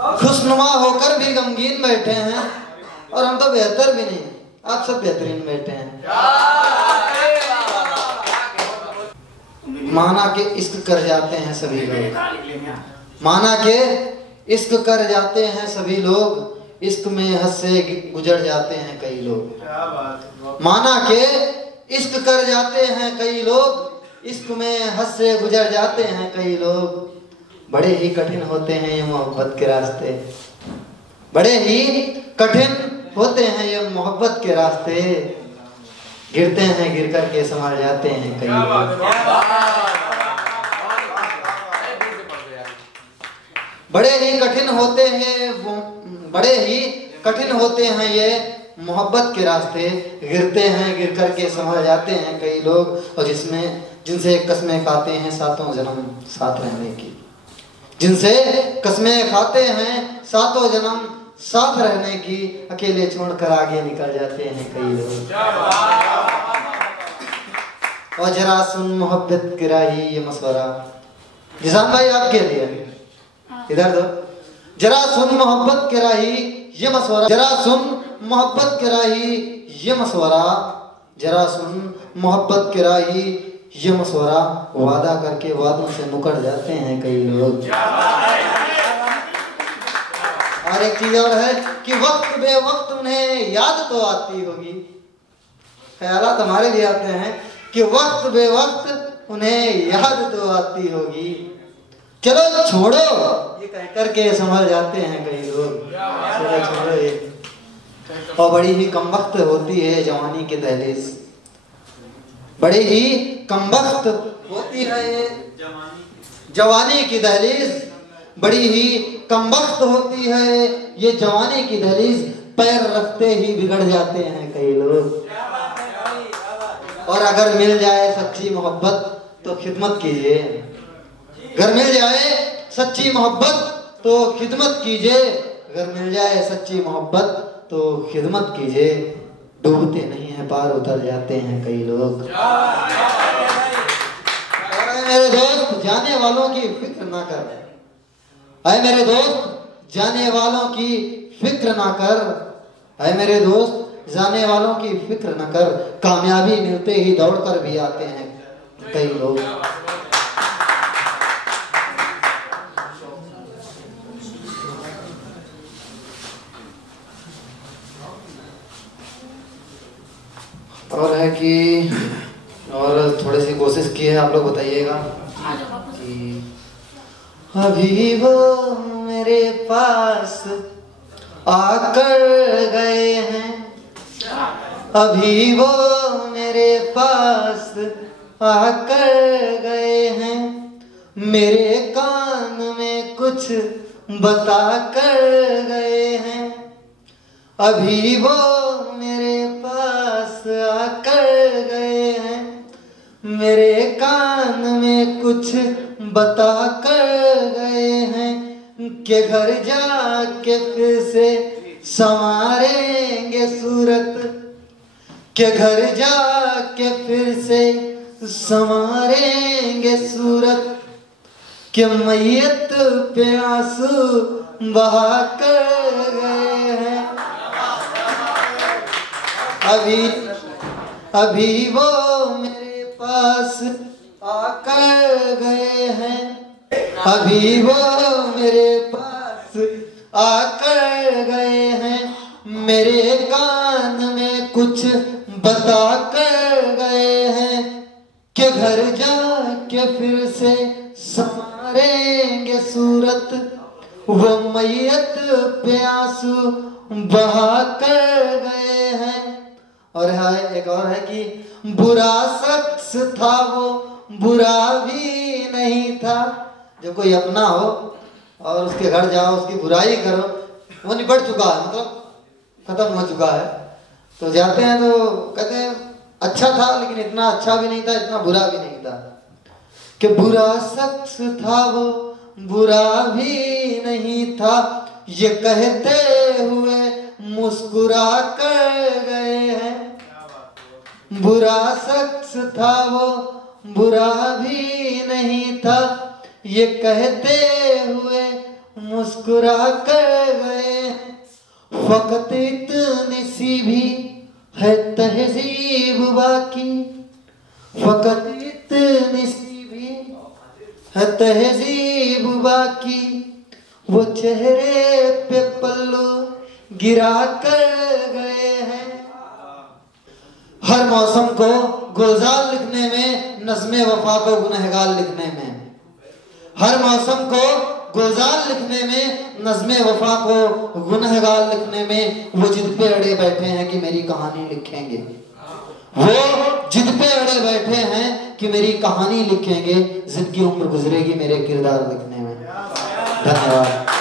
खुशनुमा होकर भी गमगीन बैठे हैं, और हम तो बेहतर भी नहीं, आप सब बेहतरीन बैठे हैं। माना के इश्क कर जाते हैं सभी लोग, माना के इश्क कर जाते हैं सभी लोग, इश्क में हद से गुजर जाते हैं कई लोग। माना के इश्क कर जाते हैं कई लोग, इश्क में हद से गुजर जाते हैं कई लोग। बड़े ही कठिन होते हैं ये मोहब्बत के रास्ते, बड़े ही कठिन होते हैं ये मोहब्बत के रास्ते। गिरते हैं गिर कर के संभल जाते हैं कई लोग। बड़े ही कठिन होते हैं वो, बड़े ही कठिन होते हैं ये मोहब्बत के रास्ते। गिरते हैं गिर कर के संभल जाते हैं कई लोग, और जिसमें जिनसे कस्में खाते हैं सातों जन्म साथ रहने की, जिनसे कस्में खाते हैं सातों जन्म साथ रहने की, अकेले छोड़कर आगे निकल जाते हैं कई लोग। और जरा सुन मोहब्बत की राही ये मशवरा, जिसान भाई आपके लिए इधर दो। जरा सुन मोहब्बत की राही ये मशवरा, जरा सुन मोहब्बत की राही ये मशवरा, जरा सुन मोहब्बत की राही ये मशवरा। वादा करके वादों से मुकर जाते हैं कई लोग। और एक चीज और है कि वक्त बे वक्त उन्हें याद तो आती होगी। ख्यालात हमारे भी आते हैं कि वक्त बे वक्त उन्हें याद तो आती होगी। चलो छोड़ो ये कह करके संभल जाते हैं कई लोग। चलो छोड़ो ये। और बड़ी ही कमबख्त होती है जवानी की दहलीज, बड़ी ही कमबख्त होती है ये जवानी की दहलीज, बड़ी ही कमबख्त होती है ये जवानी की दहलीज। पैर रखते ही बिगड़ जाते हैं कई लोग। और अगर मिल जाए सच्ची मोहब्बत तो खिदमत कीजिए, अगर मिल जाए सच्ची मोहब्बत तो खिदमत कीजिए, अगर मिल जाए सच्ची मोहब्बत तो खिदमत कीजिए। डूबते नहीं है पार उतर जाते हैं कई लोग। मेरे दोस्त जाने वालों की फिक्र ना कर, अरे मेरे दोस्त जाने वालों की फिक्र ना कर, अरे मेरे दोस्त जाने वालों की फिक्र ना कर। कामयाबी मिलते ही दौड़कर भी आते हैं कई लोग। और है कि और थोड़ी सी कोशिश की है, आप लोग बताइएगा कि अभी वो मेरे पास आकर गए हैं, अभी वो मेरे पास आकर गए हैं, मेरे कान में कुछ बता कर गए हैं। अभी वो मेरे पास आकर गए हैं, मेरे कान में कुछ बता कर गए हैं, कि घर जाके फिर से संवारेंगे सूरत, कि घर जाके फिर से संवारेंगे सूरत, कि मैयत पे आंसू बहा कर गए हैं। अभी वो मेरे पास आकर गए हैं, अभी वो मेरे पास आकर गए हैं, मेरे कान में कुछ बता कर गए हैं, कि घर जाके फिर से संवारेंगे सूरत, वो मैयत पे आंसू बहा कर गए हैं। और है एक और है कि बुरा शख्स था वो बुरा भी नहीं था। जो कोई अपना हो और उसके घर जाओ उसकी बुराई करो, वो निपट चुका है, मतलब खत्म हो चुका है। तो जाते हैं तो कहते हैं अच्छा था लेकिन इतना अच्छा भी नहीं था, इतना बुरा भी नहीं था। कि बुरा शख्स था वो बुरा भी नहीं था, ये कहते हुए मुस्कुरा कर गए हैं। बुरा शख्स था वो बुरा भी नहीं था, ये कहते हुए मुस्कुरा कर गए, फकत इतनी सी भी है तहजीब बाकी, फकत इतनी सी भी है तहजीब बाकी, वो चेहरे पे पल्लू गिरा कर गए हैं। हर मौसम को गुलजार लिखने में, नज़्मे वफा को गुनहगार लिखने में, हर मौसम को गुलजार लिखने में, नज़्मे वफा को गुनहगार लिखने में वो जिद पे अड़े बैठे हैं कि मेरी कहानी लिखेंगे, वो जिद पे अड़े बैठे हैं कि मेरी कहानी लिखेंगे। जिद की उम्र गुजरेगी मेरे किरदार लिखने में। धन्यवाद।